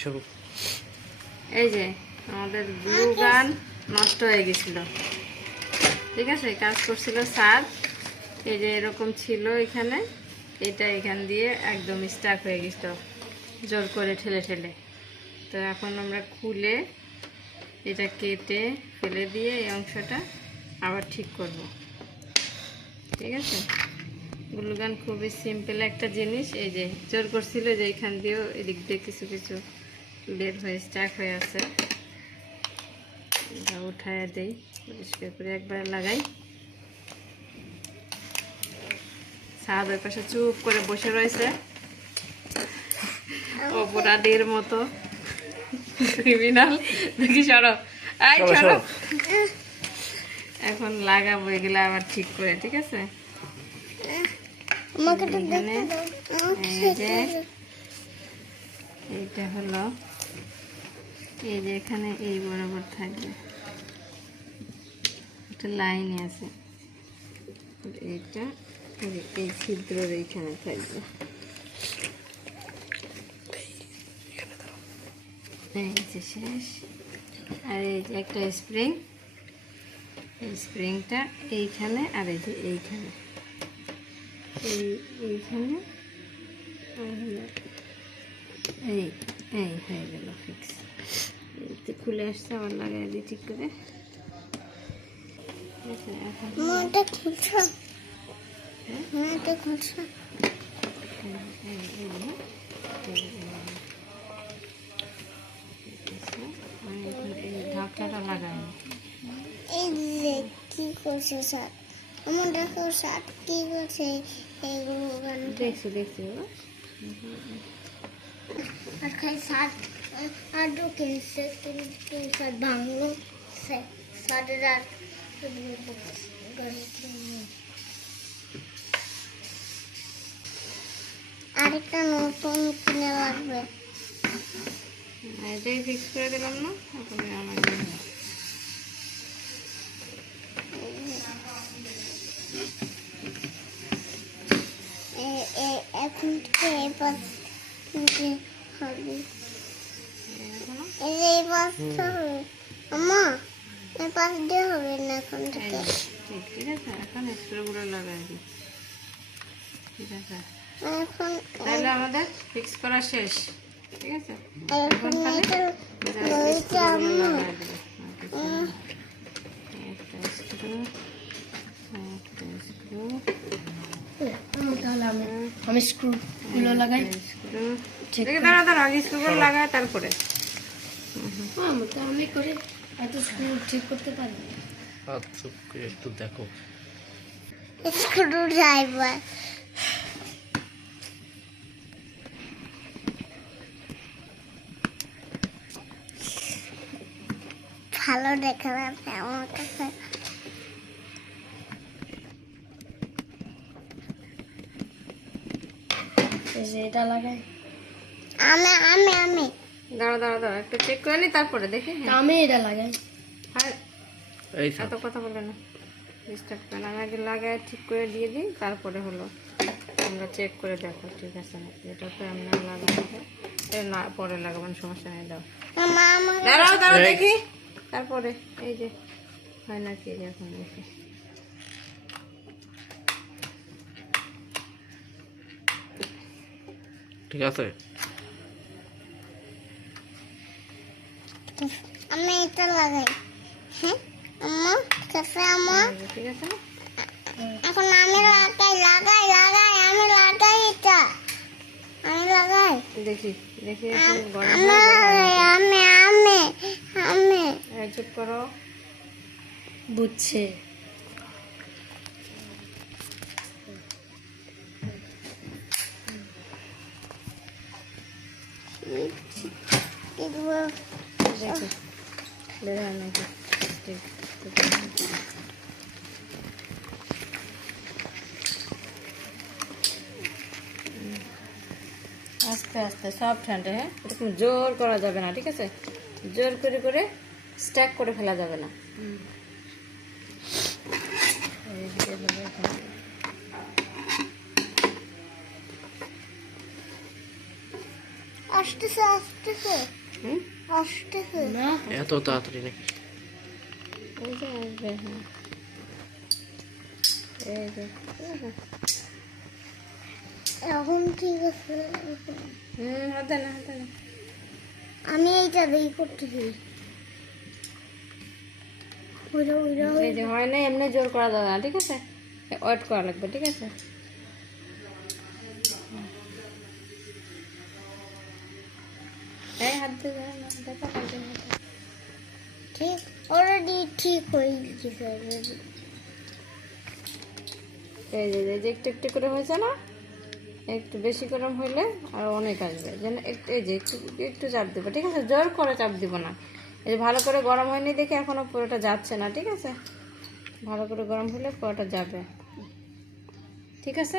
শুরু। এই যে আমাদের ব্লু গান নষ্ট হয়ে গেছিল। ঠিক আছে কাজ করছিল স্যার। এই যে এরকম ছিল এখানে এটা এখান দিয়ে একদম স্টাক হয়ে গেছিল জোর করে ঠেলে ঠেলে। তো এখন আমরা খুলে এটা কেটে ফেলে দিয়ে এই অংশটা আবার ঠিক করব। ঠিক আছে? গ্লুগান খুবই সিম্পল একটা জিনিস। এই যে জোর করছিল যে এখান দিয়েও এদিক দিয়ে কিছু কিছু বের হয়ে স্টাক হয়ে আছে। এটা উঠায় দেই পরিষ্কার করে একবার লাগাই। সাদ ওই পাশে চুপ করে বসে রয়েছে। অপরাধীর মতো। ক্রিমিনাল দেখি সরো। আই সরো। এখন লাগাবো এগুলো আবার ঠিক করে ঠিক আছে? দাও। এইটা হলো এই যে এখানে এই বরাবর থাকবে। একটা লাইন আছে। এইটা এই ছিদ্রের এইখানে থাকবে। শেষ। আর এই যে একটা স্প্রিং। এই স্প্রিংটা এইখানে আর এই যে এইখানে। এই এইখানে। এই এই হয়ে গেল ফিক্স খুলে আসছে আবার লাগাই দিই ঠিক করে। ঢাকনাটা লাগাই। কি করছে স্যার? আমার দেখো স্যার কি করছে এইগুলো গান দেখছি দেখছি। আর খাই স্যার আর ঢুকেছে কিন্তু স্যার ভাঙলো স্যারের আর আরেকটা নতুন কিনে লাগবে এটাই ফিক্স করে দিলাম না এখন আমার এখন থেকে এই এই পাশটা হবে আম্মা এই পাশ দিয়ে হবে না এখন এই থেকে ঠিক ঠিক আছে? এখন স্ক্রুগুলো লাগাই দিই ঠিক আছে এখন তাহলে আমাদের ফিক্স করা শেষ ঠিক আছে এখন এটা। একটা স্ক্রু একটা স্ক্রু তাহলে আমি আমি স্ক্রু গুলো লাগাই। দাঁড়া দাঁড়া আগে স্ক্রুগুলো লাগায় তারপরে। আমি তো আমি করে এত স্ক্রু ঠিক করতে পারি হাত চুপ করে একটু দেখো। Screwdriver. ভালো দেখা যাচ্ছে আমার কাছে এটা লাগাই। আমি আমি আমি। দাঁড়া দাঁড়া দাঁড়া একটু চেক করে নি তারপরে দেখে হ্যাঁ। আমি এটা লাগাই। আর এই এত কথা বলে না। ডিস্টার্ব করে আমি আগে লাগায় ঠিক করে দিয়ে দিই তারপরে হলো আমরা চেক করে দেখো ঠিক আছে না? এটা তো এমনি লাগানো হয়। পরে লাগাবেন সমস্যা নেই দাও। মা আমার দাঁড়াও দাঁড়াও দেখি। তারপরে এই যে হয় না কি এখন দেখি। ঠিক আছে? আমি এটা লাগাই। হ্যাঁ আম্মা কাছে আম্মা। ঠিক আছে। এখন আমি লাগাই লাগাই লাগাই আমি লাগাই এটা। আমি লাগাই। দেখি দেখি আমি আমি আমি চুপ করো। বুঝছে। আস্তে আস্তে সব ঠান্ডা হ্যাঁ? এরকম জোর করা যাবে না ঠিক আছে? জোর করে করে স্ট্যাক করে ফেলা যাবে না। এই যে এভাবে এখানে। আসতেছে আসতেছে। আসতেছে। না। এত তাড়াতাড়ি নাকি? এই যে আসবে হ্যাঁ। এই যে। এখন ঠিক আছে। হুম হাতে না হাতে না। আমি এইটা দিয়ে করতেছি। হয় না এমনি জোর করা যাবে না ঠিক আছে? ওয়েট করা লাগবে ঠিক আছে? এই হাত দিয়ে না, না ঠিক অলরেডি ঠিক হয়ে গেছে। এই যে এই যে একটু একটু করে হয়েছে না? একটু বেশি গরম হইলে আর অনেক আসবে। যেন একটু এই যে একটু একটু চাপ দেবো ঠিক আছে? জোর করে চাপ দিব না। এই যে ভালো করে গরম হয়নি দেখে এখনও পুরোটা যাচ্ছে না ঠিক আছে? ভালো করে গরম হলে পুরোটা যাবে। ঠিক আছে?